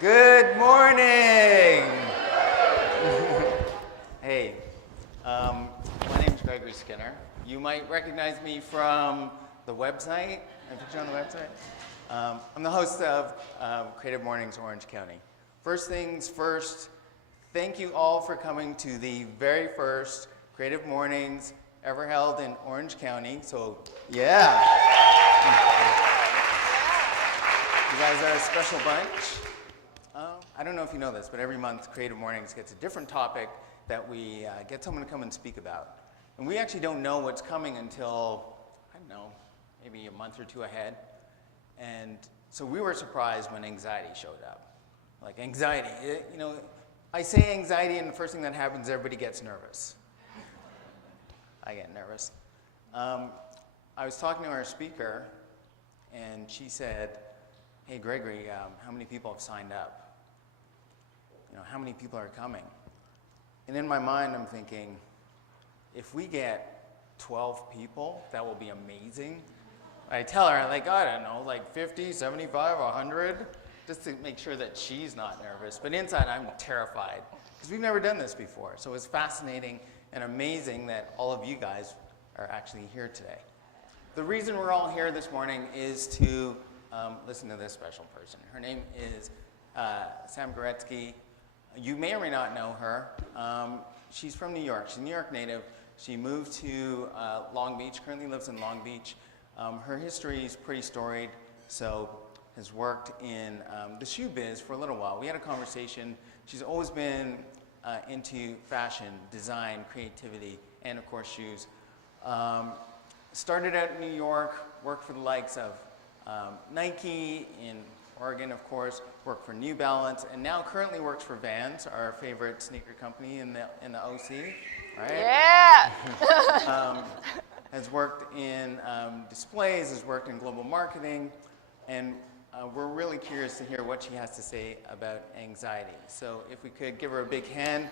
Good morning! Hey, my name's Gregory Skinner. You might recognize me from the website. I put you on the website. I'm the host of Creative Mornings Orange County. First things first, thank you all for coming to the very first Creative Mornings ever held in Orange County. So, yeah. You guys are a special bunch. I don't know if you know this, but every month Creative Mornings gets a different topic that we get someone to come and speak about. And we actually don't know what's coming until, I don't know, maybe a month or two ahead. And so we were surprised when anxiety showed up. Like anxiety, I say anxiety and the first thing that happens, everybody gets nervous. I get nervous. I was talking to our speaker and she said, hey Gregory, how many people have signed up? How many people are coming? And in my mind, I'm thinking, if we get 12 people, that will be amazing. I tell her, I don't know, 50, 75, 100, just to make sure that she's not nervous. But inside, I'm terrified, because we've never done this before. So it's fascinating and amazing that all of you guys are actually here today. The reason we're all here this morning is to listen to this special person. Her name is Sam Groetski. You may or may not know her. She's from New York. She's a New York native. She moved to Long Beach, currently lives in Long Beach. Her history is pretty storied, so has worked in the shoe biz for a little while. We had a conversation. She's always been into fashion, design, creativity, and of course shoes. Started out in New York, worked for the likes of Nike in Oregon, of course, worked for New Balance, and now currently works for Vans, our favorite sneaker company in the OC, right? Yeah! Has worked in displays, has worked in global marketing, and we're really curious to hear what she has to say about anxiety. So if we could give her a big hand.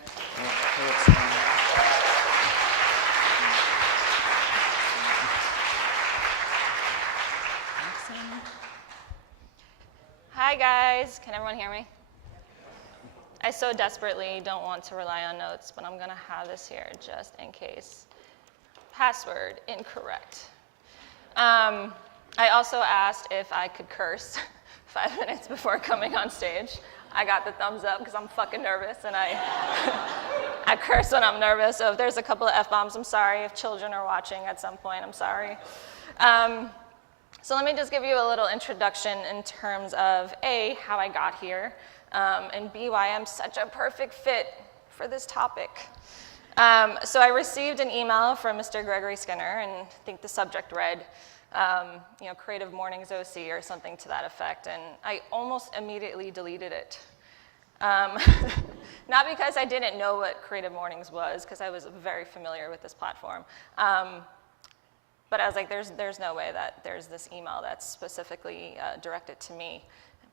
Hi guys, can everyone hear me? I so desperately don't want to rely on notes, but I'm gonna have this here just in case. Password incorrect. I also asked if I could curse 5 minutes before coming on stage. I got the thumbs up because I'm fucking nervous and I curse when I'm nervous. So if there's a couple of F-bombs, I'm sorry. If children are watching at some point, I'm sorry. So let me just give you a little introduction in terms of A, how I got here, and B, why I'm such a perfect fit for this topic. So I received an email from Mr. Gregory Skinner, and I think the subject read, Creative Mornings OC or something to that effect, and I almost immediately deleted it. Not because I didn't know what Creative Mornings was, because I was very familiar with this platform. But I was like, there's no way that there's this email that's specifically directed to me.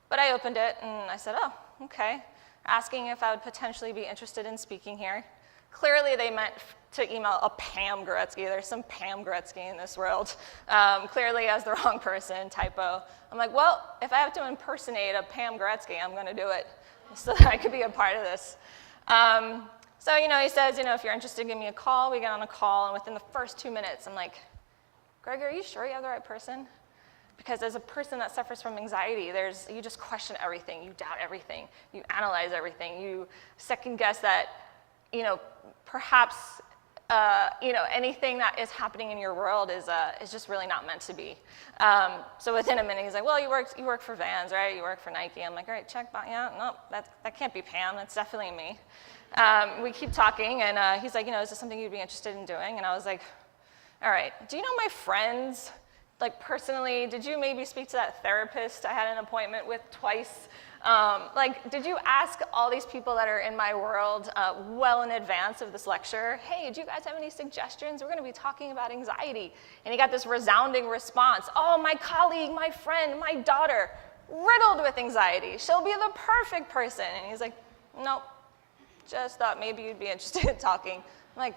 But I opened it and I said, oh, okay. Asking if I would potentially be interested in speaking here. Clearly they meant to email a Pam Groetski. There's some Pam Groetski in this world. Clearly as the wrong person, typo. I'm like, well, if I have to impersonate a Pam Groetski, I'm gonna do it so that I could be a part of this. So he says, if you're interested, give me a call. We get on a call and within the first 2 minutes, I'm like, Greg, are you sure you have the right person? Because as a person that suffers from anxiety, you just question everything, you doubt everything, you analyze everything, you second guess that, perhaps, anything that is happening in your world is just really not meant to be. So within a minute, he's like, well, you work for Vans, right? You work for Nike. I'm like, all right, check, yeah, no, that can't be Pam, that's definitely me. We keep talking, and he's like, is this something you'd be interested in doing? And I was like, all right, do you know my friends? Personally, did you maybe speak to that therapist I had an appointment with twice? Did you ask all these people that are in my world well in advance of this lecture, hey, do you guys have any suggestions? We're gonna be talking about anxiety. And he got this resounding response, oh, my colleague, my friend, my daughter, riddled with anxiety. She'll be the perfect person. And he's like, nope, just thought maybe you'd be interested in talking. I'm like,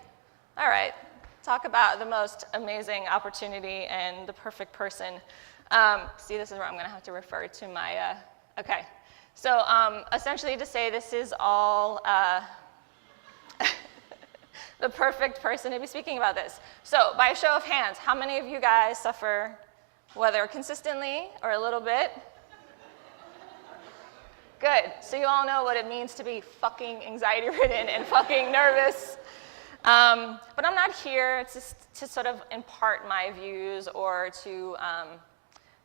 all right. Talk about the most amazing opportunity and the perfect person. See, this is where I'm going to have to refer to my, okay. So essentially to say this is all the perfect person to be speaking about this. So by a show of hands, how many of you guys suffer, whether consistently or a little bit? Good. So you all know what it means to be fucking anxiety-ridden and fucking nervous. But I'm not here to sort of impart my views or to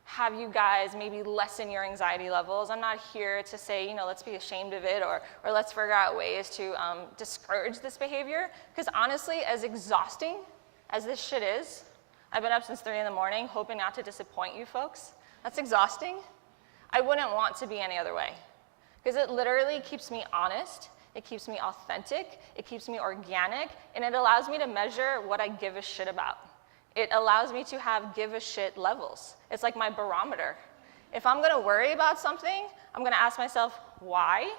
have you guys maybe lessen your anxiety levels. I'm not here to say, let's be ashamed of it or let's figure out ways to discourage this behavior. Because honestly, as exhausting as this shit is, I've been up since 3 in the morning hoping not to disappoint you folks. That's exhausting. I wouldn't want to be any other way. Because it literally keeps me honest, it keeps me authentic, it keeps me organic, and it allows me to measure what I give a shit about. It allows me to have give a shit levels. It's like my barometer. If I'm gonna worry about something, I'm gonna ask myself, why?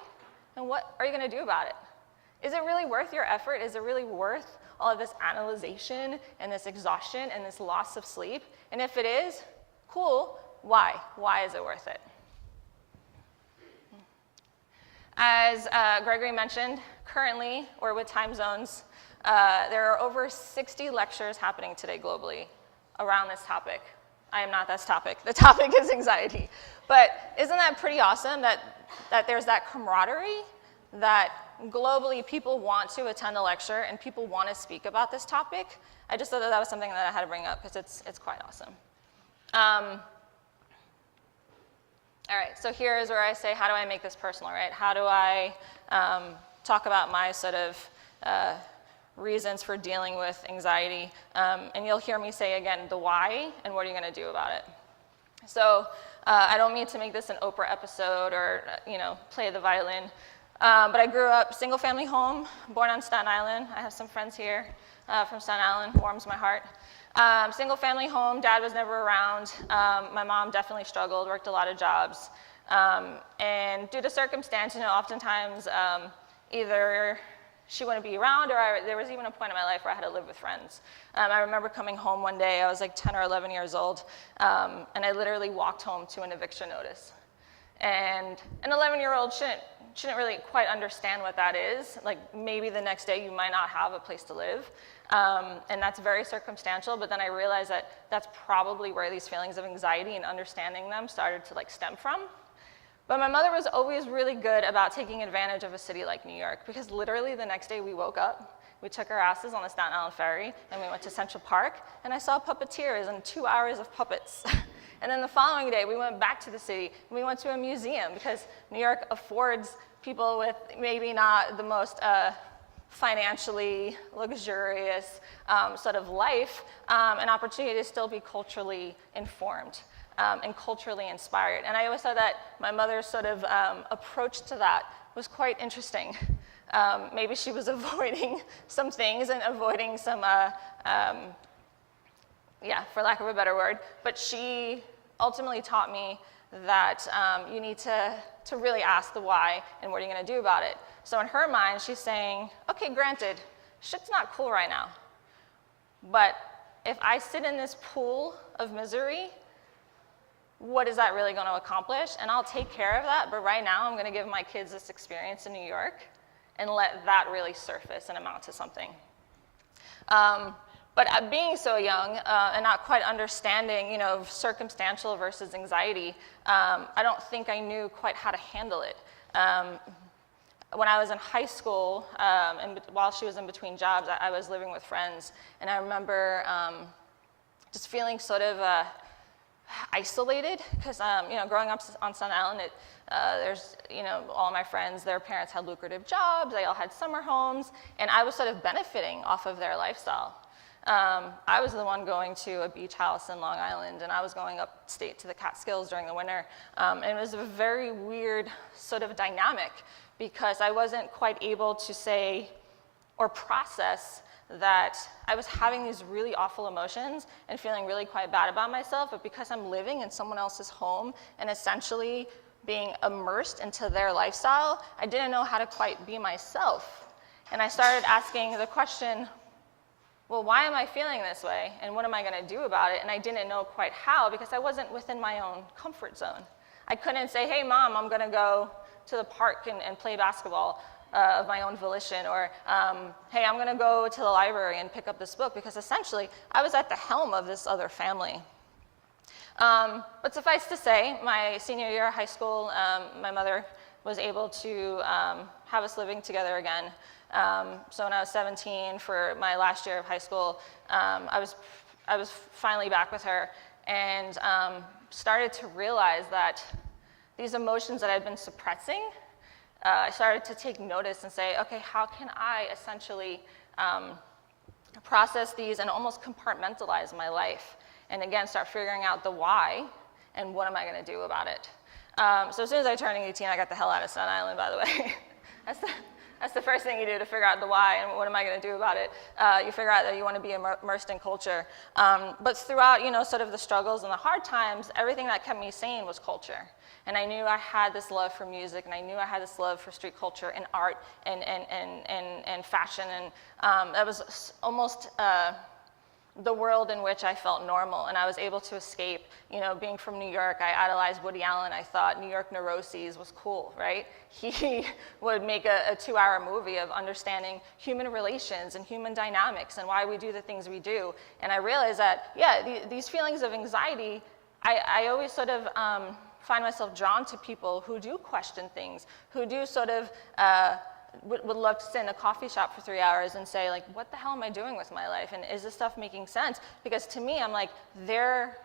And what are you gonna do about it? Is it really worth your effort? Is it really worth all of this analyzation and this exhaustion and this loss of sleep? And if it is, cool, why? Why is it worth it? As Gregory mentioned, currently, or with time zones, there are over 60 lectures happening today globally around this topic. I am not this topic. The topic is anxiety. But isn't that pretty awesome that there's that camaraderie, that globally people want to attend a lecture and people want to speak about this topic? I just thought that was something that I had to bring up because it's quite awesome. All right, so here is where I say, how do I make this personal, right? How do I talk about my sort of reasons for dealing with anxiety? And you'll hear me say again, the why, and what are you gonna do about it? So I don't mean to make this an Oprah episode or play the violin, but I grew up single family home, born on Staten Island. I have some friends here from Staten Island, warms my heart. Single family home, dad was never around. My mom definitely struggled, worked a lot of jobs. And due to circumstance, oftentimes either she wouldn't be around or there was even a point in my life where I had to live with friends. I remember coming home one day, I was like 10 or 11 years old, and I literally walked home to an eviction notice. And an 11-year-old shouldn't really quite understand what that is. Like maybe the next day you might not have a place to live. And that's very circumstantial, but then I realized that that's probably where these feelings of anxiety and understanding them started to stem from. But my mother was always really good about taking advantage of a city like New York, because literally the next day we woke up, we took our asses on the Staten Island ferry, and we went to Central Park, and I saw puppeteers and 2 hours of puppets. And then the following day, we went back to the city, and we went to a museum, because New York affords people with maybe not the most financially luxurious sort of life, an opportunity to still be culturally informed and culturally inspired. And I always thought that my mother's sort of approach to that was quite interesting. Maybe she was avoiding some things and avoiding some, for lack of a better word, but she ultimately taught me that you need to really ask the why and what are you gonna do about it. So in her mind, she's saying, okay, granted, shit's not cool right now, but if I sit in this pool of misery, what is that really gonna accomplish? And I'll take care of that, but right now I'm gonna give my kids this experience in New York and let that really surface and amount to something. But being so young and not quite understanding, circumstantial versus anxiety, I don't think I knew quite how to handle it. When I was in high school, and while she was in between jobs, I was living with friends, and I remember just feeling sort of isolated, because growing up on Staten Island, there's all my friends, their parents had lucrative jobs, they all had summer homes, and I was sort of benefiting off of their lifestyle. I was the one going to a beach house in Long Island, and I was going upstate to the Catskills during the winter, and it was a very weird sort of dynamic, because I wasn't quite able to say or process that I was having these really awful emotions and feeling really quite bad about myself, but because I'm living in someone else's home and essentially being immersed into their lifestyle, I didn't know how to quite be myself. And I started asking the question, well, why am I feeling this way, and what am I gonna do about it? And I didn't know quite how, because I wasn't within my own comfort zone. I couldn't say, hey, Mom, I'm gonna go to the park and play basketball of my own volition, or hey, I'm going to go to the library and pick up this book, because essentially I was at the helm of this other family. But suffice to say, my senior year of high school, my mother was able to have us living together again. So when I was 17, for my last year of high school, I was finally back with her, and started to realize that these emotions that I'd been suppressing, I started to take notice and say, okay, how can I essentially process these and almost compartmentalize my life? And again, start figuring out the why and what am I going to do about it. So as soon as I turned 18, I got the hell out of Staten Island, by the way. That's the first thing you do to figure out the why and what am I going to do about it. You figure out that you want to be immersed in culture. But throughout, sort of the struggles and the hard times, everything that kept me sane was culture. And I knew I had this love for music, and I knew I had this love for street culture and art and fashion. And that was almost the world in which I felt normal, and I was able to escape. Being from New York, I idolized Woody Allen. I thought New York Neuroses was cool, right? He would make a 2-hour movie of understanding human relations and human dynamics and why we do the things we do. And I realized that, these feelings of anxiety, I always sort of find myself drawn to people who do question things, who do sort of would love to sit in a coffee shop for 3 hours and say, like, what the hell am I doing with my life? And is this stuff making sense? Because to me, I'm like, they're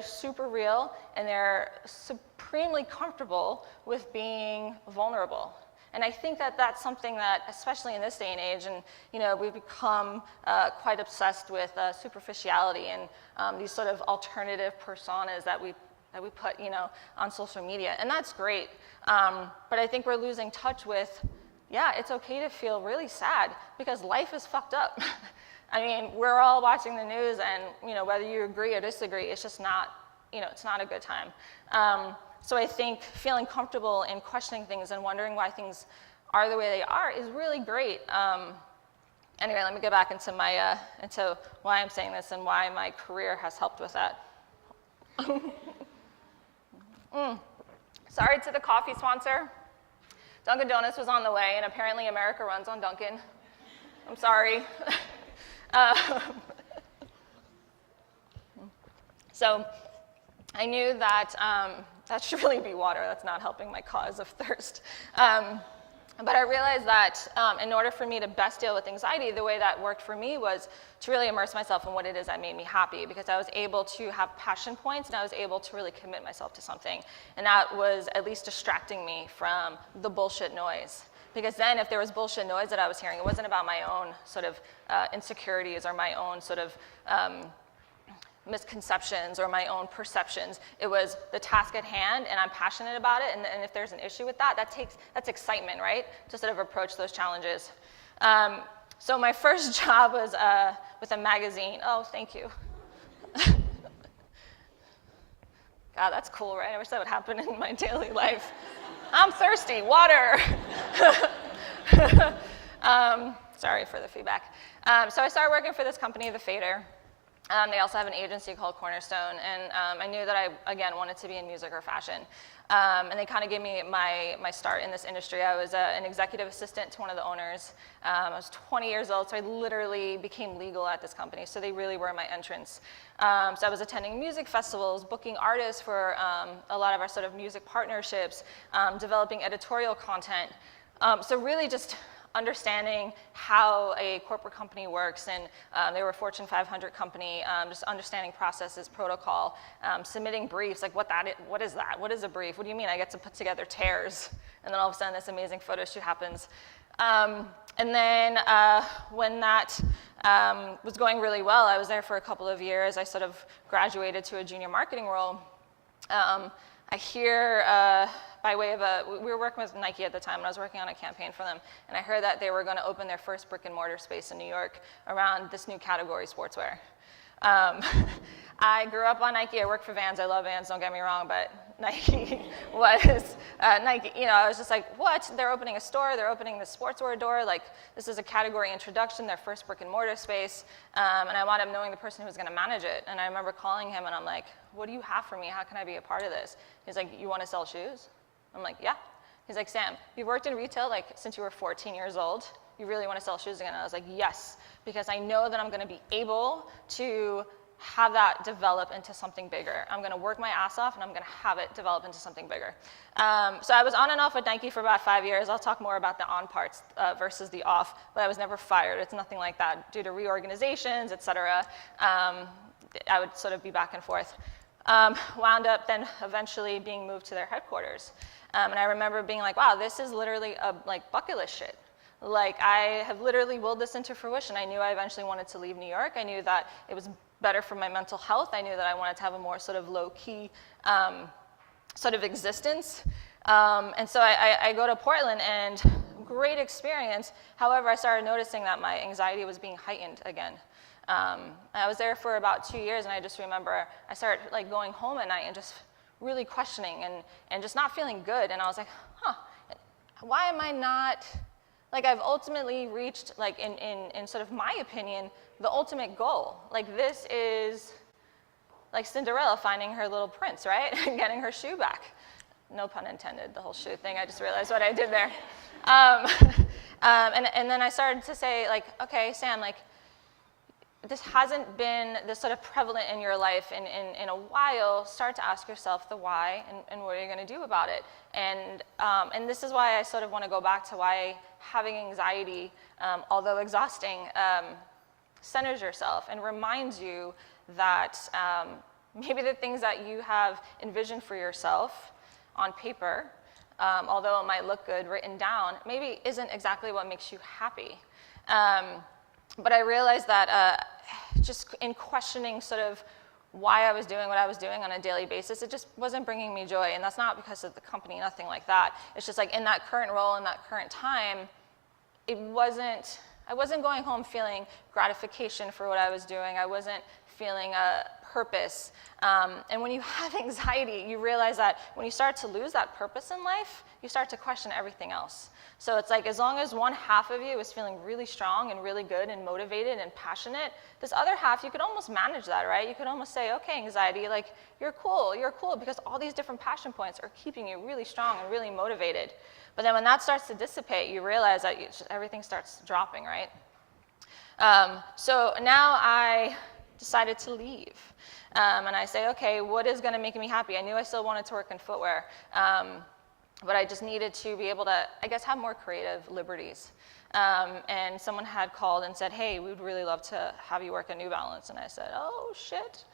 super real, and they're supremely comfortable with being vulnerable. And I think that that's something that, especially in this day and age, and we've become quite obsessed with superficiality and these sort of alternative personas that we put, on social media, and that's great. But I think we're losing touch with, it's okay to feel really sad, because life is fucked up. I mean, we're all watching the news, and whether you agree or disagree, it's just not, it's not a good time. So I think feeling comfortable in questioning things and wondering why things are the way they are is really great. Anyway, let me get back into my into why I'm saying this and why my career has helped with that. Sorry to the coffee sponsor. Dunkin' Donuts was on the way, and apparently America runs on Dunkin'. I'm sorry. So I knew that that should really be water. That's not helping my cause of thirst. But I realized that in order for me to best deal with anxiety, the way that worked for me was to really immerse myself in what it is that made me happy, because I was able to have passion points, and I was able to really commit myself to something. And that was at least distracting me from the bullshit noise. Because then if there was bullshit noise that I was hearing, it wasn't about my own sort of insecurities or my own sort of misconceptions or my own perceptions. It was the task at hand, and I'm passionate about it, and if there's an issue with that, that's excitement, right? To sort of approach those challenges. So my first job was with a magazine. Oh, thank you. God, that's cool, right? I wish that would happen in my daily life. I'm thirsty, water. Sorry for the feedback. So I started working for this company, The Fader. They also have an agency called Cornerstone, and I knew that I, again, wanted to be in music or fashion. And they kind of gave me my start in this industry. I was an executive assistant to one of the owners. I was 20 years old, so I literally became legal at this company, so they really were my entrance. So I was attending music festivals, booking artists for a lot of our sort of music partnerships, developing editorial content. So really just understanding how a corporate company works, and they were a Fortune 500 company, just understanding processes, protocol, submitting briefs, like what is that? What is a brief? What do you mean I get to put together tears? And then all of a sudden this amazing photo shoot happens. And then when that was going really well, I was there for a couple of years. I sort of graduated to a junior marketing role. I hear, by way of we were working with Nike at the time, and I was working on a campaign for them, and I heard that they were going to open their first brick and mortar space in New York around this new category, sportswear. I grew up on Nike. I work for Vans. I love Vans, don't get me wrong, but Nike was, Nike, I was just like, what? They're opening a store. They're opening the sportswear door. Like, this is a category introduction, their first brick and mortar space. And I wound up knowing the person who was going to manage it. And I remember calling him, and I'm like, what do you have for me? How can I be a part of this? He's like, you want to sell shoes? I'm like, yeah. He's like, Sam, you've worked in retail like since you were 14 years old. You really want to sell shoes again? And I was like, yes, because I know that I'm going to be able to have that develop into something bigger. I'm going to work my ass off, and I'm going to have it develop into something bigger. So I was on and off with Nike for about 5 years. I'll talk more about the on parts versus the off, but I was never fired. It's nothing like that. Due to reorganizations, et cetera, I would sort of be back and forth. Wound up then eventually being moved to their headquarters. And I remember being like, wow, this is literally a bucket list shit. Like, I have literally willed this into fruition. I knew I eventually wanted to leave New York. I knew that it was better for my mental health. I knew that I wanted to have a more sort of low-key sort of existence. And so I go to Portland, and great experience. However, I started noticing that my anxiety was being heightened again. I was there for about 2 years, and I just remember I started like going home at night and just really questioning and just not feeling good. And I was like, why am I not, like, I've ultimately reached, like, in sort of my opinion, the ultimate goal. Like, this is like Cinderella finding her little prince, right? And getting her shoe back. No pun intended, the whole shoe thing. I just realized what I did there. And then I started to say, like, okay, Sam, like, this hasn't been this sort of prevalent in your life in a while. Start to ask yourself the why and what are you going to do about it. And this is why I sort of want to go back to why having anxiety, although exhausting, centers yourself and reminds you that maybe the things that you have envisioned for yourself on paper, although it might look good written down, maybe isn't exactly what makes you happy. But I realized that just in questioning sort of why I was doing what I was doing on a daily basis, it just wasn't bringing me joy. And that's not because of the company, nothing like that. It's just like in that current role, in that current time, I wasn't going home feeling gratification for what I was doing. I wasn't feeling a purpose. And when you have anxiety, you realize that when you start to lose that purpose in life, you start to question everything else. So it's like, as long as one half of you is feeling really strong and really good and motivated and passionate, this other half, you could almost manage that, right? You could almost say, okay, anxiety, like, you're cool, because all these different passion points are keeping you really strong and really motivated. But then when that starts to dissipate, you realize that everything starts dropping, right? So now I decided to leave. And I say, okay, what is going to make me happy? I knew I still wanted to work in footwear, but I just needed to be able to, I guess, have more creative liberties. And someone had called and said, hey, we would really love to have you work at New Balance. And I said, oh, shit.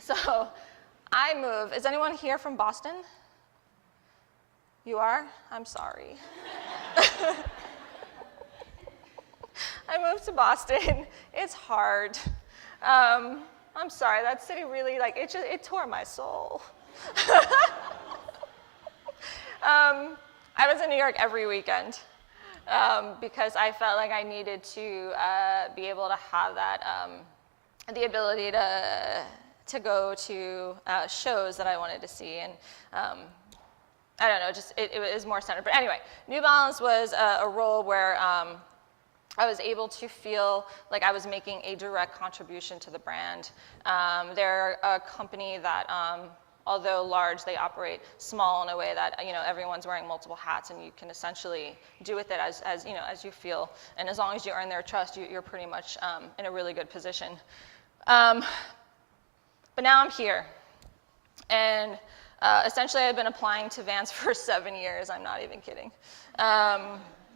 So I move. Is anyone here from Boston? You are? I'm sorry. I moved to Boston. It's hard. I'm sorry, that city really, like, it tore my soul. I was in New York every weekend because I felt like I needed to be able to have that, the ability to go to shows that I wanted to see. And I don't know, just it was more centered. But anyway, New Balance was a role where I was able to feel like I was making a direct contribution to the brand. They're a company that, although large, they operate small in a way that, you know, everyone's wearing multiple hats, and you can essentially do with it as you know, as you feel. And as long as you earn their trust, you're pretty much in a really good position. But now I'm here, and essentially I've been applying to Vans for 7 years. I'm not even kidding.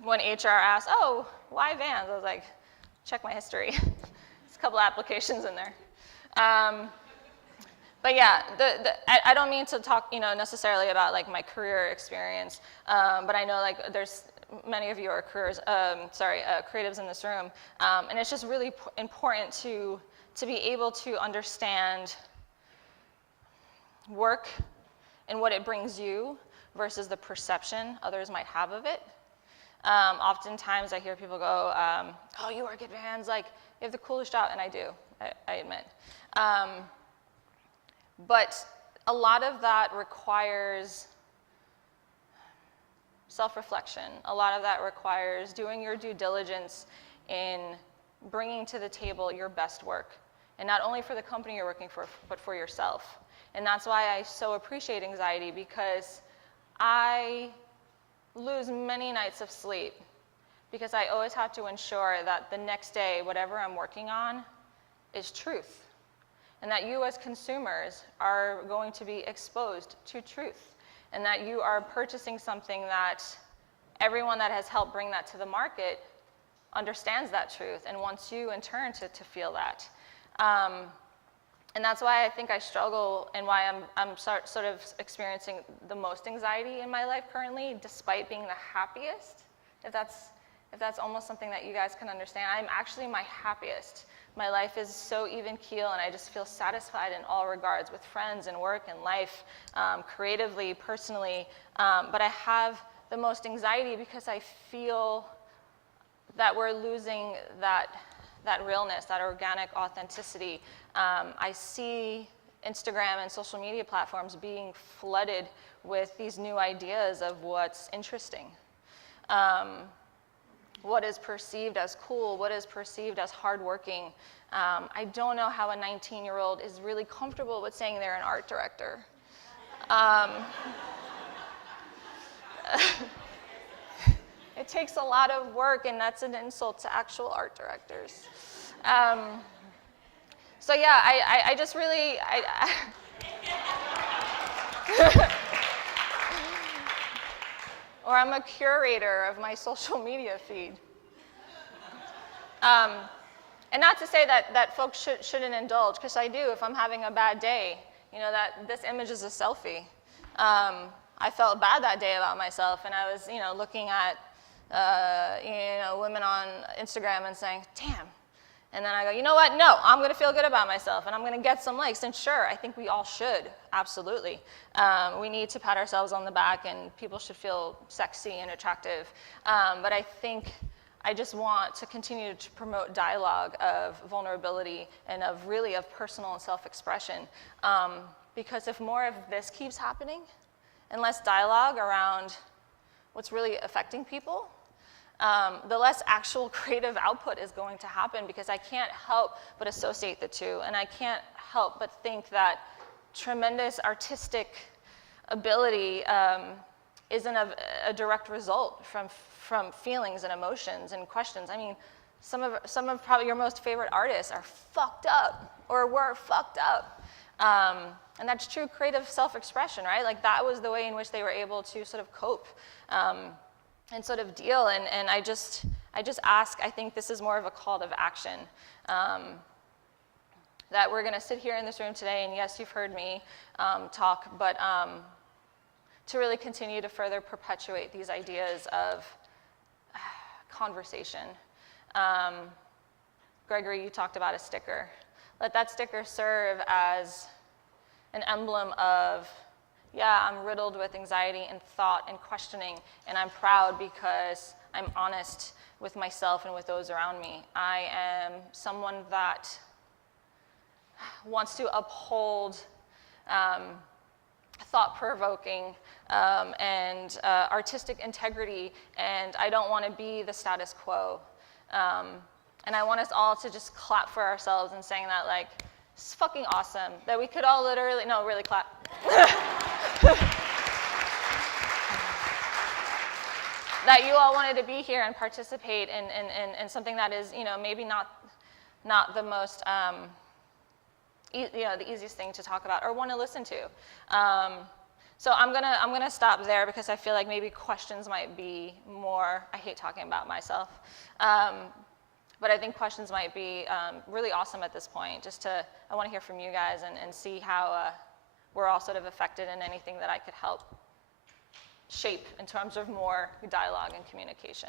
When HR asked, oh, why Vans? I was like, check my history. There's a couple applications in there. But yeah, I don't mean to talk, you know, necessarily about like my career experience, but I know like there's many of you are creatives in this room, and it's just really important to be able to understand work and what it brings you versus the perception others might have of it. Oftentimes I hear people go, oh, you work at Vans, like, you have the coolest job, and I do, I admit. But a lot of that requires self-reflection. A lot of that requires doing your due diligence in bringing to the table your best work, and not only for the company you're working for, but for yourself. And that's why I so appreciate anxiety, because I lose many nights of sleep because I always have to ensure that the next day, whatever I'm working on is truth, and that you as consumers are going to be exposed to truth, and that you are purchasing something that everyone that has helped bring that to the market understands that truth and wants you in turn to feel that. And that's why I think I struggle, and why I'm sort of experiencing the most anxiety in my life currently, despite being the happiest. If that's almost something that you guys can understand, I'm actually my happiest. My life is so even keel, and I just feel satisfied in all regards, with friends and work and life, creatively, personally. But I have the most anxiety because I feel that we're losing that realness, that organic authenticity. I see Instagram and social media platforms being flooded with these new ideas of what's interesting, what is perceived as cool, what is perceived as hardworking. I don't know how a 19-year-old is really comfortable with saying they're an art director. It takes a lot of work, and that's an insult to actual art directors. So yeah, I just really, or I'm a curator of my social media feed. And not to say that folks shouldn't indulge, because I do if I'm having a bad day. You know, that this image is a selfie. I felt bad that day about myself, and I was, looking at, women on Instagram and saying, damn. And then I go, you know what? No, I'm going to feel good about myself, and I'm going to get some likes. And sure, I think we all should, absolutely. We need to pat ourselves on the back, and people should feel sexy and attractive. But I think I just want to continue to promote dialogue of vulnerability and of personal and self-expression. Because if more of this keeps happening, and less dialogue around what's really affecting people, the less actual creative output is going to happen, because I can't help but associate the two, and I can't help but think that tremendous artistic ability isn't a direct result from feelings and emotions and questions. I mean, some of probably your most favorite artists are fucked up, or were fucked up. And that's true creative self-expression, right? Like, that was the way in which they were able to sort of cope and sort of deal. And I just ask, I think this is more of a call to action, that we're going to sit here in this room today, and yes, you've heard me talk, but to really continue to further perpetuate these ideas of conversation. Gregory, you talked about a sticker. Let that sticker serve as an emblem of, yeah, I'm riddled with anxiety and thought and questioning, and I'm proud because I'm honest with myself and with those around me. I am someone that wants to uphold thought-provoking and artistic integrity, and I don't want to be the status quo. And I want us all to just clap for ourselves and saying that, like, it's fucking awesome that we could all literally, no, really clap. That you all wanted to be here and participate in something that is, maybe not the most, the easiest thing to talk about or want to listen to. So I'm gonna stop there, because I feel like maybe questions might be more. I hate talking about myself. But I think questions might be really awesome at this point. I want to hear from you guys and see how we're all sort of affected, in anything that I could help shape in terms of more dialogue and communication.